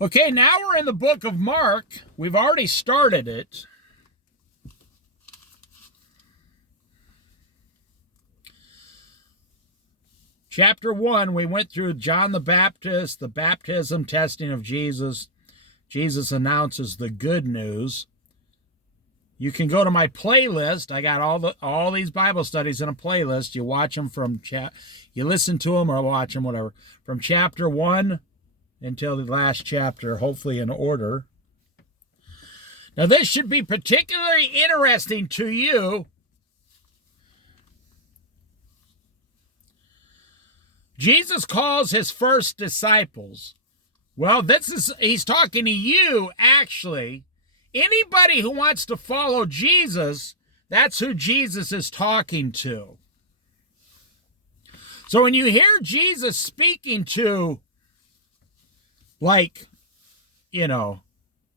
Okay, now we're in the book of Mark. We've already started it. Chapter 1, we went through John the Baptist, the baptism, testing of Jesus. Jesus announces the good news. You can go to my playlist. I got all these Bible studies in a playlist. You watch them you listen to them or watch them, whatever, from chapter 1 until the last chapter, hopefully in order. Now, this should be particularly interesting to you. Jesus calls his first disciples. Well, he's talking to you, actually. Anybody who wants to follow Jesus, that's who Jesus is talking to. So when you hear Jesus speaking to,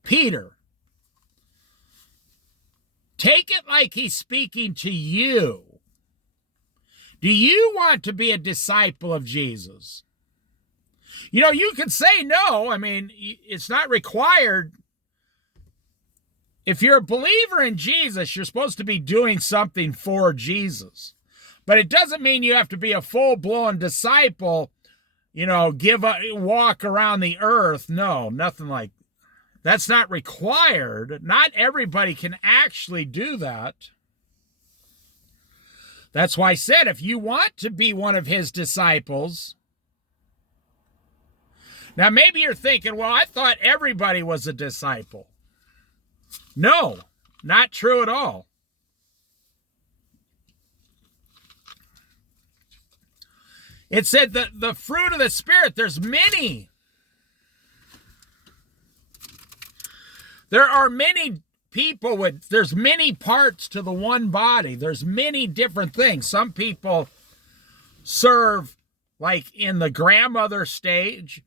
Peter, take it like he's speaking to you. Do you want to be a disciple of Jesus? You can say no. I mean, it's not required. If you're a believer in Jesus, you're supposed to be doing something for Jesus. But it doesn't mean you have to be a full-blown disciple, walk around the earth. No, nothing like that. That's not required. Not everybody can actually do that. That's why I said, if you want to be one of his disciples. Now, maybe you're thinking, well, I thought everybody was a disciple. No, not true at all. It said that the fruit of the Spirit, there's many. There are many people there's many parts to the one body. There's many different things. Some people serve like in the grandmother stage.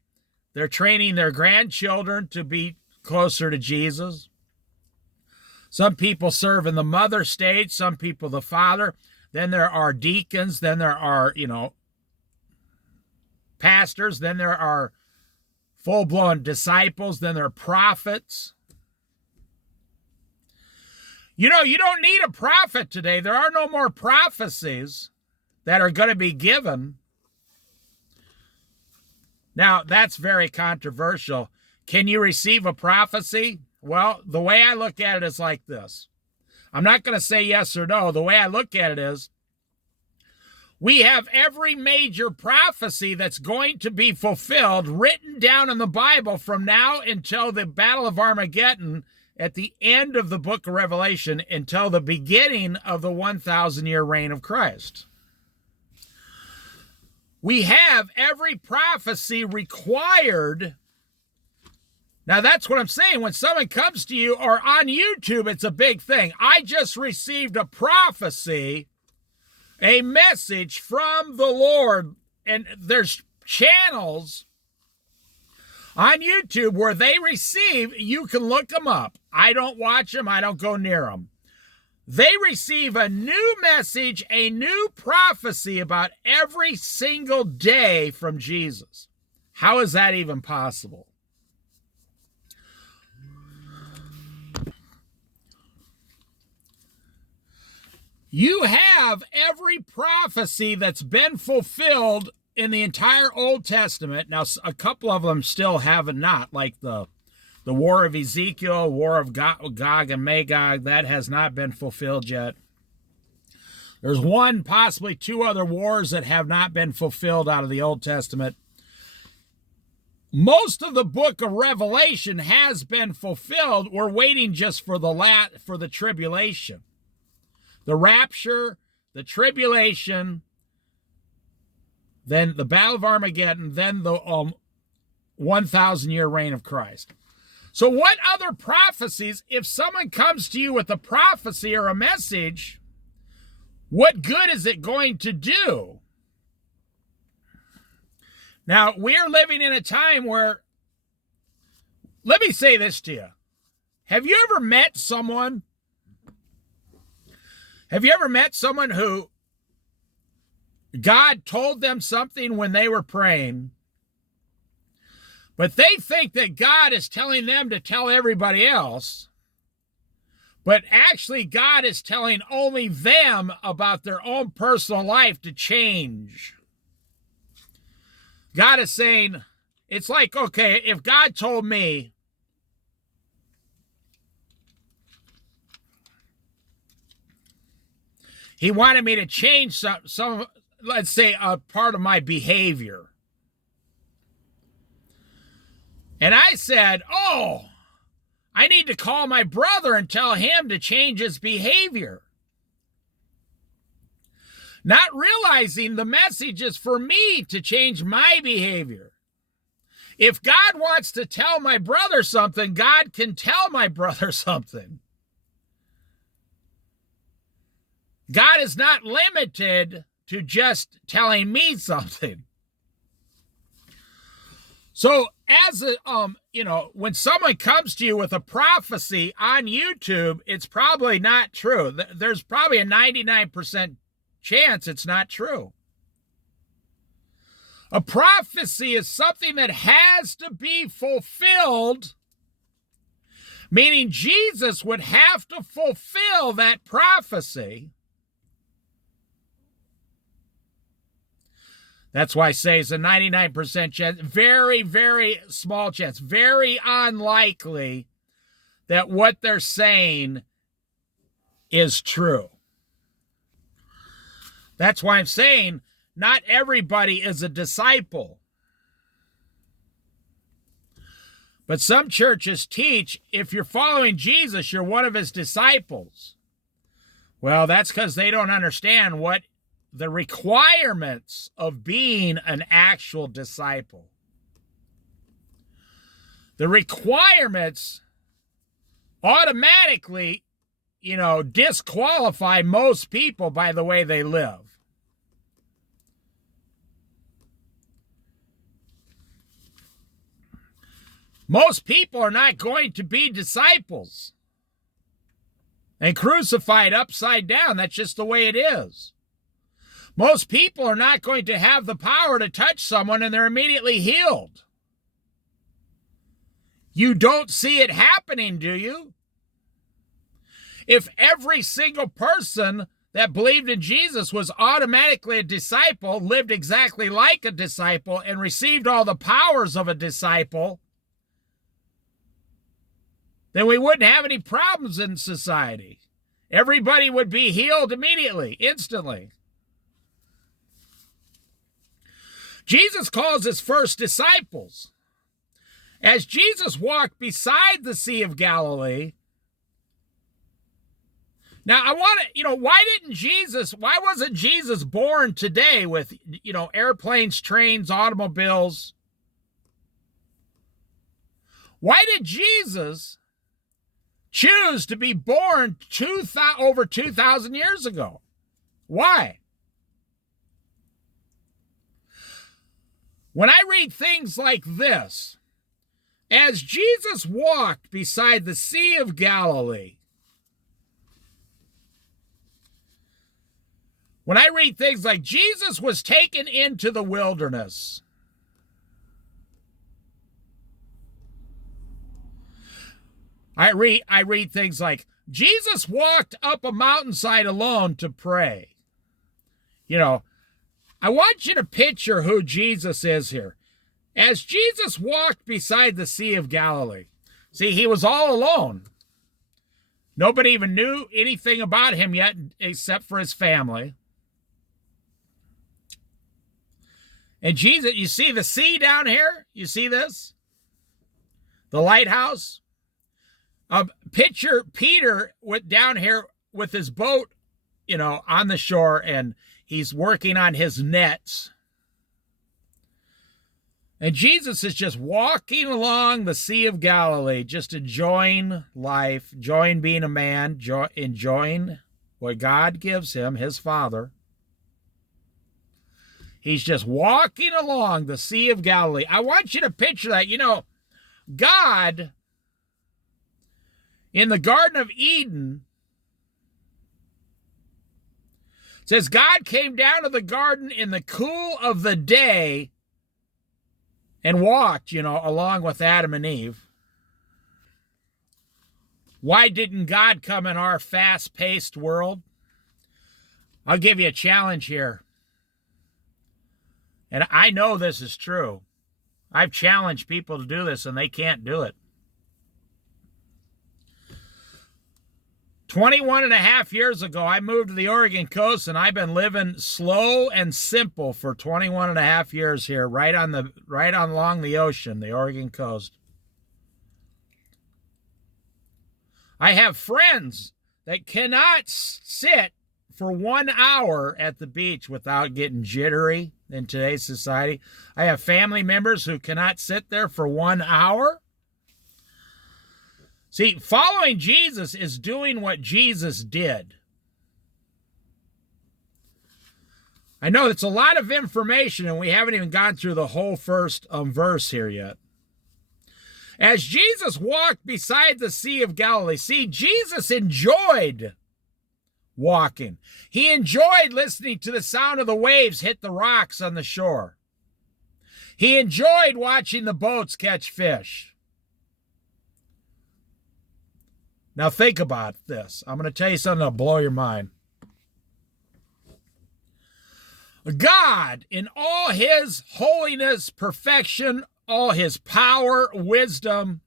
They're training their grandchildren to be closer to Jesus. Some people serve in the mother stage, some people the father. Then there are deacons, then there are, pastors, then there are full-blown disciples, then there are prophets. You don't need a prophet today. There are no more prophecies that are going to be given. Now, that's very controversial. Can you receive a prophecy? Well, the way I look at it is like this. I'm not going to say yes or no. The way I look at it is, we have every major prophecy that's going to be fulfilled written down in the Bible from now until the Battle of Armageddon, at the end of the book of Revelation, until the beginning of the 1,000-year reign of Christ. We have every prophecy required. Now, that's what I'm saying. When someone comes to you, or on YouTube, it's a big thing. I just received a prophecy, a message from the Lord. And there's channels on YouTube where they receive, you can look them up. I don't watch them. I don't go near them. They receive a new message, a new prophecy about every single day from Jesus. How is that even possible? You have every prophecy that's been fulfilled in the entire Old Testament. Now, a couple of them still have not, like the War of Ezekiel, War of Gog and Magog. That has not been fulfilled yet. There's one, possibly two other wars that have not been fulfilled out of the Old Testament. Most of the book of Revelation has been fulfilled. We're waiting just for the tribulation. The rapture, the tribulation, then the Battle of Armageddon, then the 1,000-year reign of Christ. So what other prophecies, if someone comes to you with a prophecy or a message, what good is it going to do? Now, we're living in a time where, let me say this to you. Have you ever met someone who God told them something when they were praying, But they think that God is telling them to tell everybody else. But actually, God is telling only them about their own personal life to change. God is saying, it's like, okay, if God told me, he wanted me to change some, let's say, a part of my behavior. And I said, oh, I need to call my brother and tell him to change his behavior. Not realizing the message is for me to change my behavior. If God wants to tell my brother something, God can tell my brother something. God is not limited to just telling me something. So when someone comes to you with a prophecy on YouTube, it's probably not true. There's probably a 99% chance it's not true. A prophecy is something that has to be fulfilled, meaning Jesus would have to fulfill that prophecy. That's why I say it's a 99% chance, very, very small chance, very unlikely that what they're saying is true. That's why I'm saying not everybody is a disciple. But some churches teach if you're following Jesus, you're one of his disciples. Well, that's because they don't understand what the requirements of being an actual disciple. The requirements automatically, disqualify most people by the way they live. Most people are not going to be disciples and crucified upside down. That's just the way it is. Most people are not going to have the power to touch someone and they're immediately healed. You don't see it happening, do you? If every single person that believed in Jesus was automatically a disciple, lived exactly like a disciple, and received all the powers of a disciple, then we wouldn't have any problems in society. Everybody would be healed immediately, instantly. Jesus calls his first disciples. As Jesus walked beside the Sea of Galilee, now I want to, why wasn't Jesus born today with, airplanes, trains, automobiles? Why did Jesus choose to be born over 2,000 years ago? Why? When I read things like this, as Jesus walked beside the Sea of Galilee, when I read things like Jesus was taken into the wilderness, I read things like Jesus walked up a mountainside alone to pray. I want you to picture who Jesus is here. As Jesus walked beside the Sea of Galilee, see, he was all alone. Nobody even knew anything about him yet except for his family. And Jesus, you see the sea down here? You see this? The lighthouse? Picture Peter down here with his boat, on the shore, and he's working on his nets. And Jesus is just walking along the Sea of Galilee, just enjoying life, enjoying being a man, enjoying what God gives him, his Father. He's just walking along the Sea of Galilee. I want you to picture that. God, in the Garden of Eden, says God came down to the garden in the cool of the day and walked, along with Adam and Eve. Why didn't God come in our fast-paced world? I'll give you a challenge here. And I know this is true. I've challenged people to do this, and they can't do it. 21 and a half years ago, I moved to the Oregon coast, and I've been living slow and simple for 21 and a half years here, right on along the ocean, the Oregon coast. I have friends that cannot sit for 1 hour at the beach without getting jittery in today's society. I have family members who cannot sit there for 1 hour. See, following Jesus is doing what Jesus did. I know it's a lot of information, and we haven't even gone through the whole first verse here yet. As Jesus walked beside the Sea of Galilee, see, Jesus enjoyed walking. He enjoyed listening to the sound of the waves hit the rocks on the shore. He enjoyed watching the boats catch fish. Now think about this. I'm going to tell you something that'll blow your mind. God, in all his holiness, perfection, all his power, wisdom,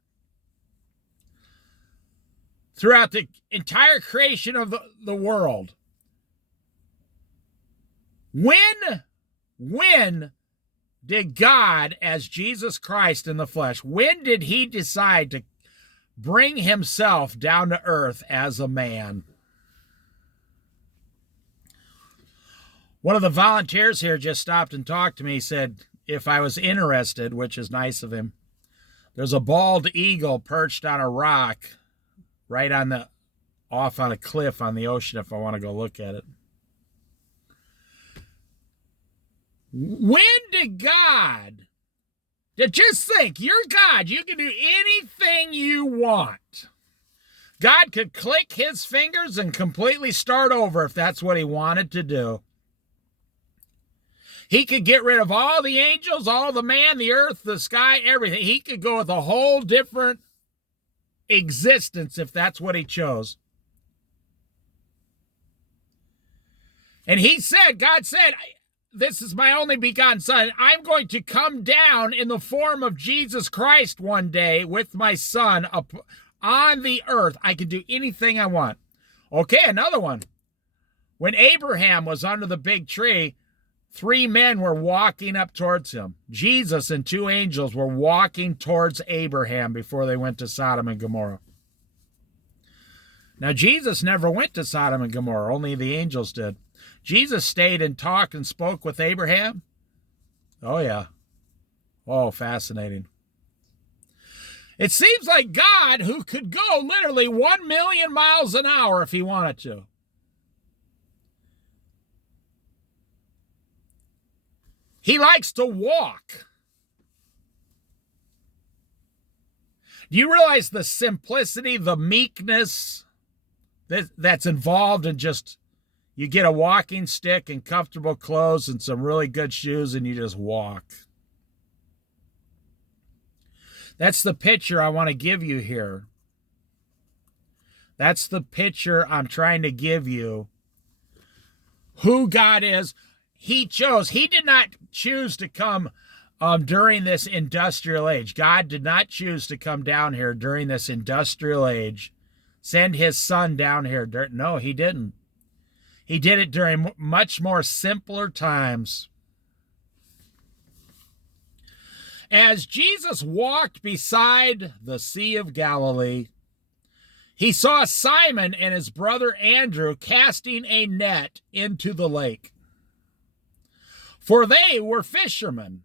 throughout the entire creation of the world, when did God, as Jesus Christ in the flesh, when did he decide to bring himself down to earth as a man? One of the volunteers here just stopped and talked to me. He said if I was interested, which is nice of him. There's a bald eagle perched on a rock right off on a cliff on the ocean if I want to go look at it. When did God... Just think, you're God. You can do anything you want. God could click his fingers and completely start over if that's what he wanted to do. He could get rid of all the angels, all the man, the earth, the sky, everything. He could go with a whole different existence if that's what he chose. And God said, this is my only begotten son. I'm going to come down in the form of Jesus Christ one day with my son on the earth. I can do anything I want. Okay, another one. When Abraham was under the big tree, 3 men were walking up towards him. Jesus and 2 angels were walking towards Abraham before they went to Sodom and Gomorrah. Now, Jesus never went to Sodom and Gomorrah. Only the angels did. Jesus stayed and talked and spoke with Abraham. Oh, yeah. Oh, fascinating. It seems like God, who could go literally 1 million miles an hour if he wanted to. He likes to walk. Do you realize the simplicity, the meekness that's involved in just... You get a walking stick and comfortable clothes and some really good shoes and you just walk. That's the picture I want to give you here. That's the picture I'm trying to give you. Who God is. He chose. He did not choose to come during this industrial age. God did not choose to come down here during this industrial age. Send his son down here. No, he didn't. He did it during much more simpler times. As Jesus walked beside the Sea of Galilee, he saw Simon and his brother Andrew casting a net into the lake, for they were fishermen.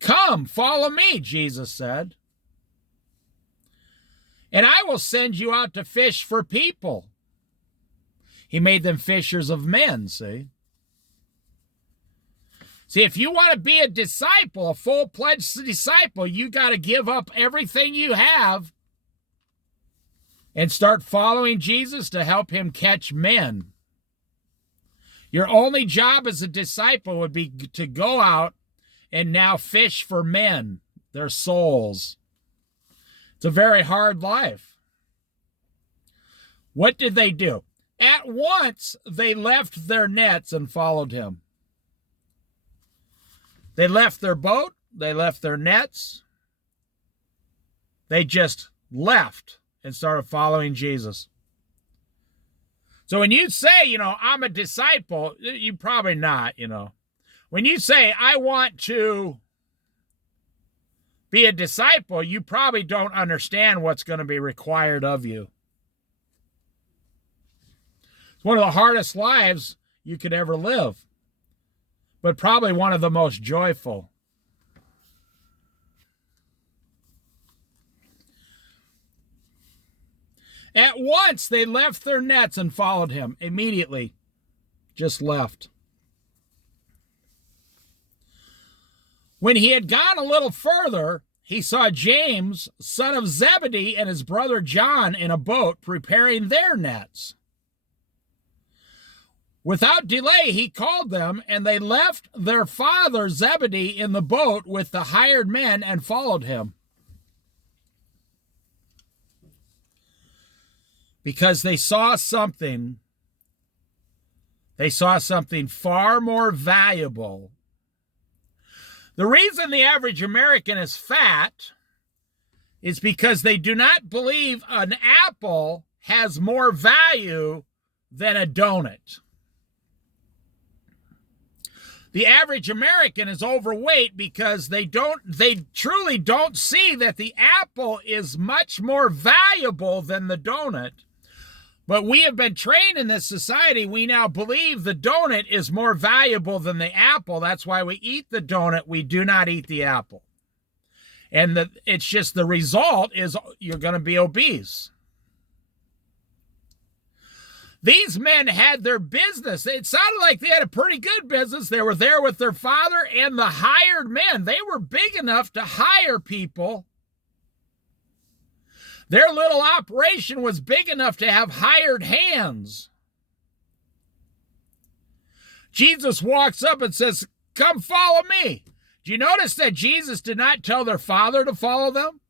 "Come, follow me," Jesus said, "and I will send you out to fish for people." He made them fishers of men, see? See, if you want to be a disciple, a full-fledged disciple, you got to give up everything you have and start following Jesus to help him catch men. Your only job as a disciple would be to go out and now fish for men, their souls. It's a very hard life. What did they do? At once, they left their nets and followed him. They left their boat. They left their nets. They just left and started following Jesus. So when you say, I'm a disciple, you probably not, When you say, I want to be a disciple, you probably don't understand what's going to be required of you. It's one of the hardest lives you could ever live, but probably one of the most joyful. At once they left their nets and followed him. Immediately, just left. When he had gone a little further, he saw James, son of Zebedee, and his brother John in a boat preparing their nets. Without delay, he called them, and they left their father Zebedee in the boat with the hired men and followed him. Because they saw something far more valuable. The reason the average American is fat is because they do not believe an apple has more value than a donut. The average American is overweight because they truly don't see that the apple is much more valuable than the donut. But we have been trained in this society. We now believe the donut is more valuable than the apple. That's why we eat the donut. We do not eat the apple. And it's just the result is you're going to be obese. These men had their business. It sounded like they had a pretty good business. They were there with their father and the hired men. They were big enough to hire people. Their little operation was big enough to have hired hands. Jesus walks up and says, "Come follow me." Do you notice that Jesus did not tell their father to follow them?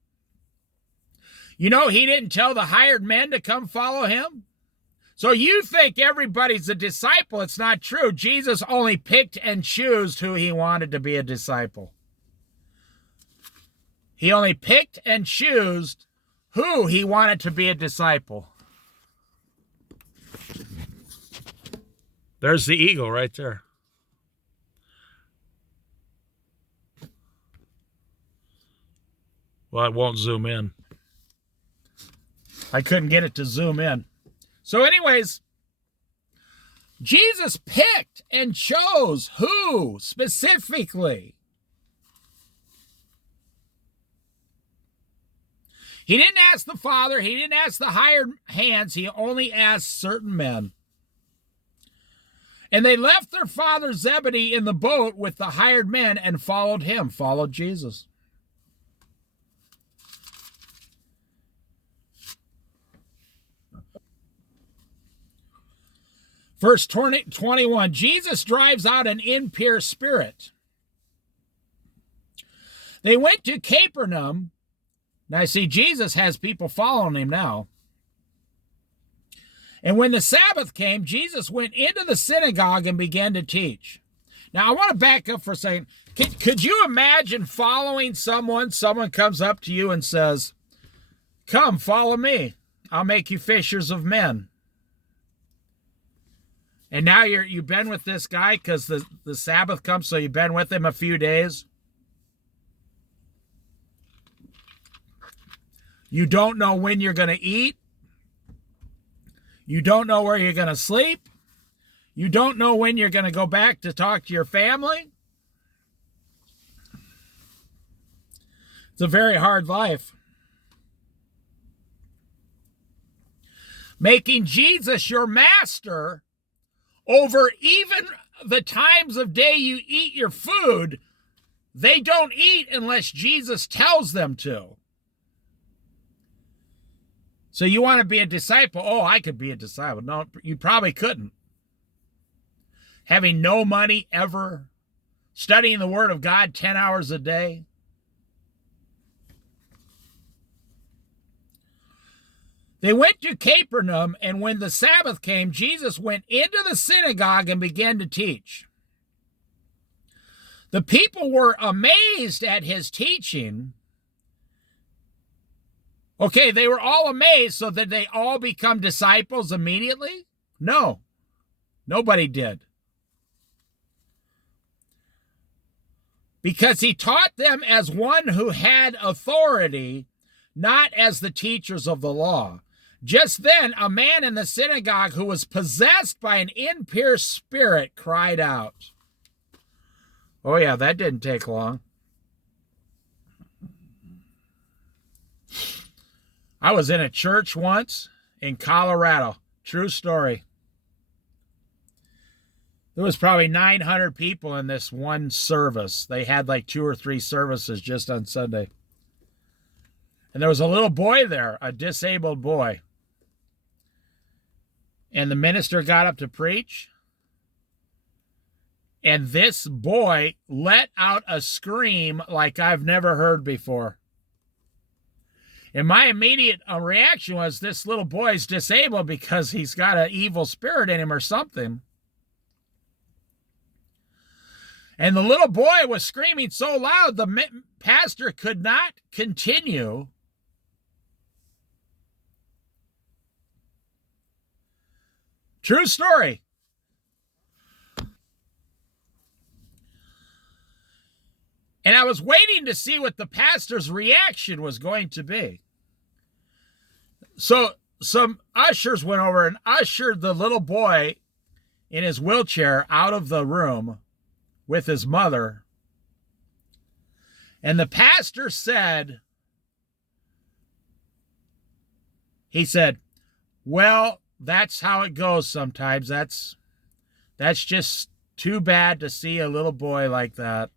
He didn't tell the hired men to come follow him. So you think everybody's a disciple. It's not true. Jesus only picked and chose who he wanted to be a disciple. He only picked and chose who he wanted to be a disciple. There's the eagle right there. Well, I won't zoom in. I couldn't get it to zoom in. So anyways, Jesus picked and chose who specifically? He didn't ask the Father. He didn't ask the hired hands. He only asked certain men. And they left their father Zebedee in the boat with the hired men and followed him, followed Jesus. Verse 21, Jesus drives out an impure spirit. They went to Capernaum. Now, see, Jesus has people following him now. And when the Sabbath came, Jesus went into the synagogue and began to teach. Now, I want to back up for a second. Could you imagine following someone? Someone comes up to you and says, "Come, follow me. I'll make you fishers of men." And now you've been with this guy because the Sabbath comes, so you've been with him a few days. You don't know when you're going to eat. You don't know where you're going to sleep. You don't know when you're going to go back to talk to your family. It's a very hard life. Making Jesus your master over even the times of day you eat your food, they don't eat unless Jesus tells them to. So you want to be a disciple? Oh, I could be a disciple. No, you probably couldn't. Having no money ever, studying the Word of God 10 hours a day. They went to Capernaum, and when the Sabbath came, Jesus went into the synagogue and began to teach. The people were amazed at his teaching. Okay, they were all amazed, so did they all become disciples immediately? No, nobody did. Because he taught them as one who had authority, not as the teachers of the law. Just then, a man in the synagogue who was possessed by an impure spirit cried out. Oh yeah, that didn't take long. I was in a church once in Colorado. True story. There was probably 900 people in this one service. They had like 2 or 3 services just on Sunday. And there was a little boy there, a disabled boy. And the minister got up to preach. And this boy let out a scream like I've never heard before. And my immediate reaction was, this little boy's disabled because he's got an evil spirit in him or something. And the little boy was screaming so loud, the pastor could not continue. True story. And I was waiting to see what the pastor's reaction was going to be. So some ushers went over and ushered the little boy in his wheelchair out of the room with his mother. And the pastor said, well, that's how it goes sometimes. That's just too bad to see a little boy like that.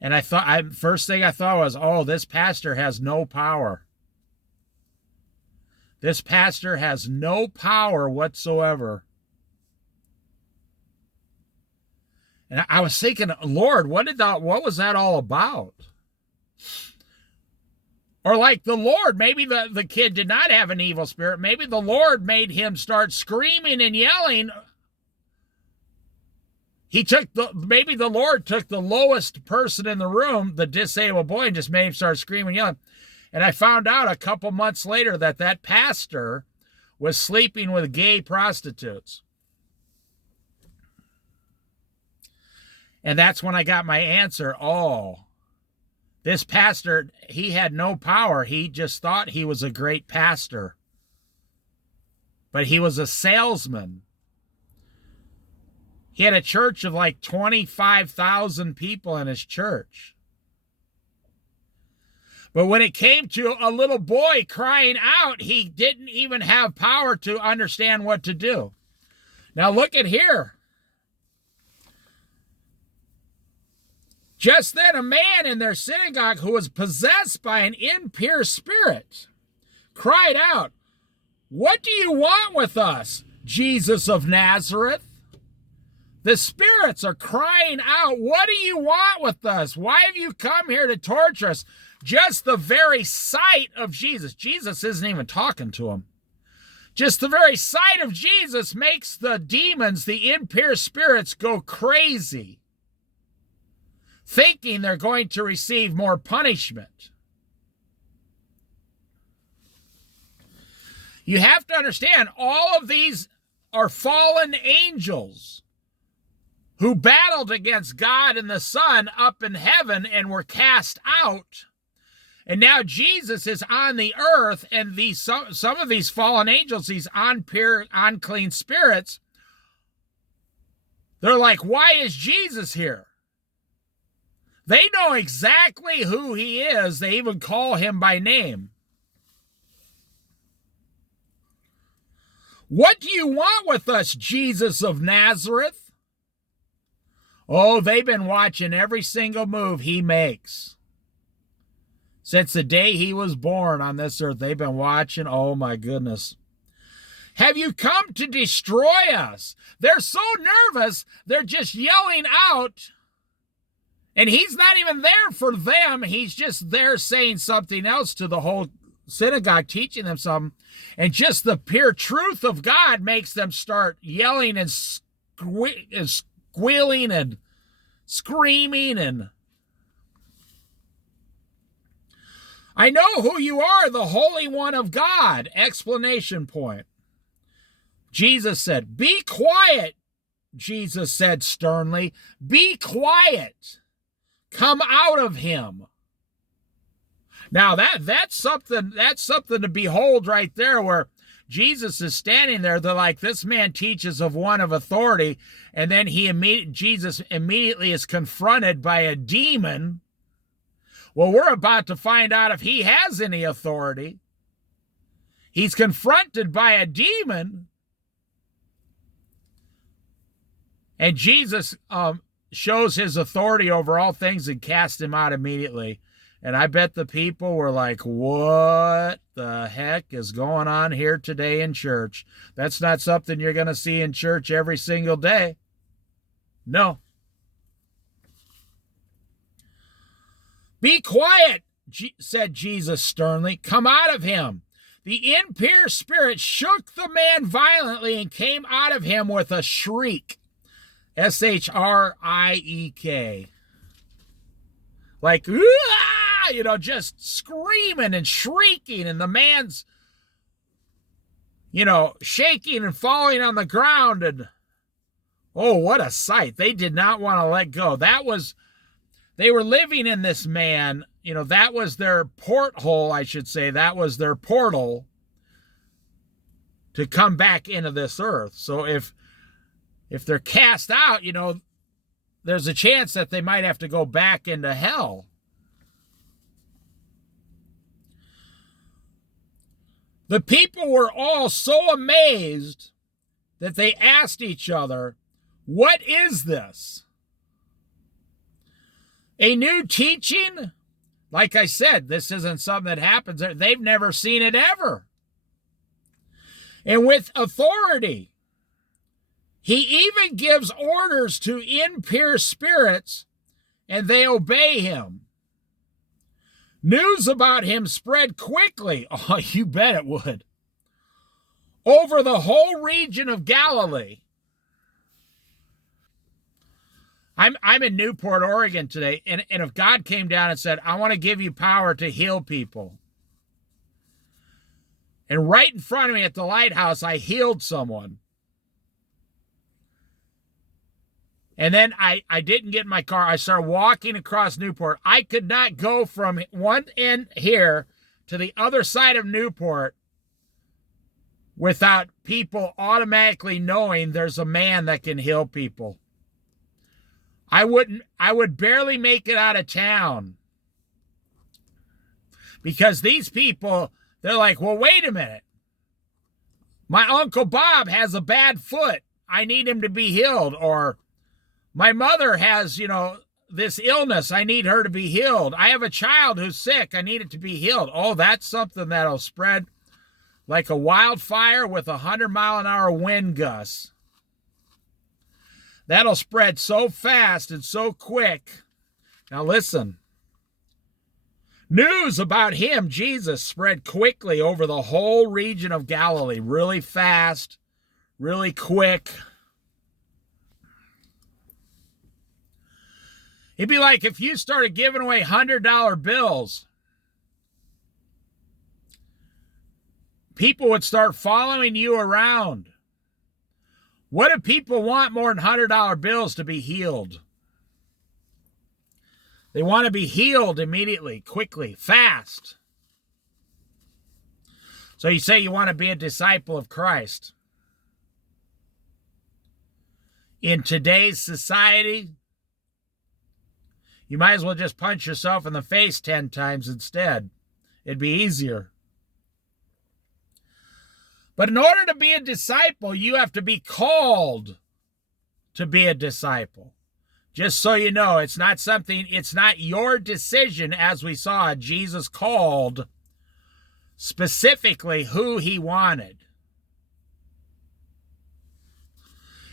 And first thing I thought was, oh, this pastor has no power. This pastor has no power whatsoever. And I was thinking, Lord, what was that all about? Or like the Lord, maybe the kid did not have an evil spirit. Maybe the Lord made him start screaming and yelling. Maybe the Lord took the lowest person in the room, the disabled boy, and just made him start screaming and yelling. And I found out a couple months later that pastor was sleeping with gay prostitutes. And that's when I got my answer. Oh, this pastor, he had no power. He just thought he was a great pastor. But he was a salesman. He had a church of like 25,000 people in his church. But when it came to a little boy crying out, he didn't even have power to understand what to do. Now look at here. Just then a man in their synagogue who was possessed by an impure spirit cried out, "What do you want with us, Jesus of Nazareth?" The spirits are crying out, "What do you want with us? Why have you come here to torture us?" Just the very sight of Jesus. Jesus isn't even talking to him. Just the very sight of Jesus makes the demons, the impure spirits, go crazy, thinking they're going to receive more punishment. You have to understand, all of these are fallen angels who battled against God and the Son up in heaven and were cast out. And now Jesus is on the earth, and some of these fallen angels, these unclean spirits, they're like, why is Jesus here? They know exactly who he is. They even call him by name. What do you want with us, Jesus of Nazareth? Oh, they've been watching every single move he makes. Since the day he was born on this earth, they've been watching. Oh, my goodness. Have you come to destroy us? They're so nervous, they're just yelling out, And he's not even there for them. He's just there saying something else to the whole synagogue, teaching them something. And just the pure truth of God makes them start yelling and squealing and screaming. And I know who you are, the Holy One of God! Explanation point. Jesus said, "Be quiet," Jesus said sternly. "Be quiet. Come out of him." Now that's something to behold right there, where Jesus is standing there. They're like, this man teaches of one of authority, and then Jesus immediately is confronted by a demon. Well, we're about to find out if he has any authority. He's confronted by a demon, and Jesus shows his authority over all things and casts him out immediately. And I bet the people were like, what the heck is going on here today in church? That's not something you're going to see in church every single day. No. "Be quiet," said Jesus sternly. "Come out of him." The impure spirit shook the man violently and came out of him with a shriek. S-H-R-I-E-K. Like, just screaming and shrieking, and the man's, shaking and falling on the ground, and oh, what a sight. They did not want to let go. They were living in this man, that was their porthole, I should say. That was their portal to come back into this earth. So if they're cast out, there's a chance that they might have to go back into hell. The people were all so amazed that they asked each other, "What is this? A new teaching?" Like I said, this isn't something that happens. They've never seen it ever. And with authority. He even gives orders to impure spirits, and they obey him. News about him spread quickly. Oh, you bet it would. Over the whole region of Galilee. I'm in Newport, Oregon today, and if God came down and said, "I want to give you power to heal people," and right in front of me at the lighthouse, I healed someone, and then I didn't get in my car, I started walking across Newport. I could not go from one end here to the other side of Newport without people automatically knowing there's a man that can heal people. I would barely make it out of town, because these people, they're like, "Well, wait a minute. My Uncle Bob has a bad foot. I need him to be healed." Or, "My mother has, this illness. I need her to be healed. I have a child who's sick. I need it to be healed." Oh, that's something that'll spread like a wildfire with 100-mile-an-hour wind gusts. That'll spread so fast and so quick. Now listen. News about him, Jesus, spread quickly over the whole region of Galilee. Really fast, really quick. It'd be like if you started giving away $100 bills. People would start following you around. What do people want more than $100 bills? To be healed. They want to be healed immediately, quickly, fast. So you say you want to be a disciple of Christ. In today's society, you might as well just punch yourself in the face 10 times instead. It'd be easier. But in order to be a disciple, you have to be called to be a disciple. Just so you know, it's not your decision, as we saw. Jesus called specifically who he wanted.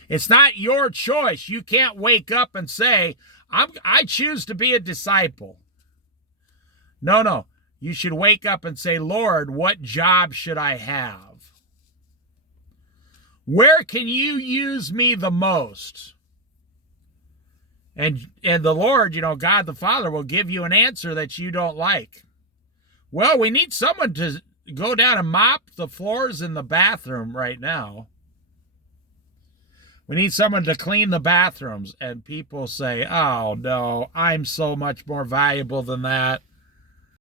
It's not your choice. You can't wake up and say, I choose to be a disciple. No. You should wake up and say, Lord, what job should I have? Where can you use me the most? And the Lord, God the Father will give you an answer that you don't like. Well, we need someone to go down and mop the floors in the bathroom right now. We need someone to clean the bathrooms. And people say, oh, no, I'm so much more valuable than that.